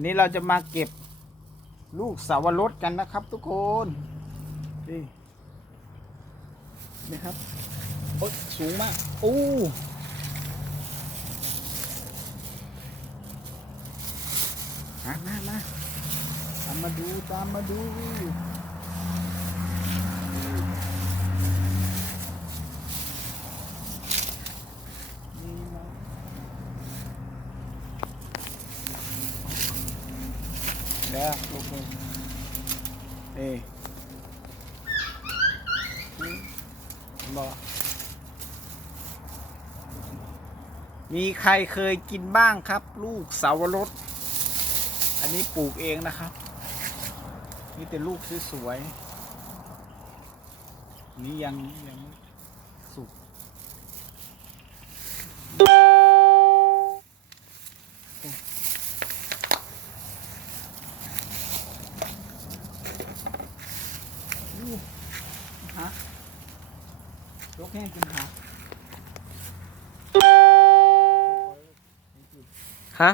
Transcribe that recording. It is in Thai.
วันนี้เราจะมาเก็บลูกสาวรสกันนะครับ ทุกคนนี่นะครับโอ้สูงมากโอ้มามามาตามมาดูตามมาดู นี่มา เด้อลูกนี่เอ้นี่บอกมีใครเคยกินบ้างครับ ลูกสาวรสอันนี้ปลูกเองนะครับนี่แต่ลูกสวยๆนี่ยังยังสุก ฮะยกแห้งกินหาฮะ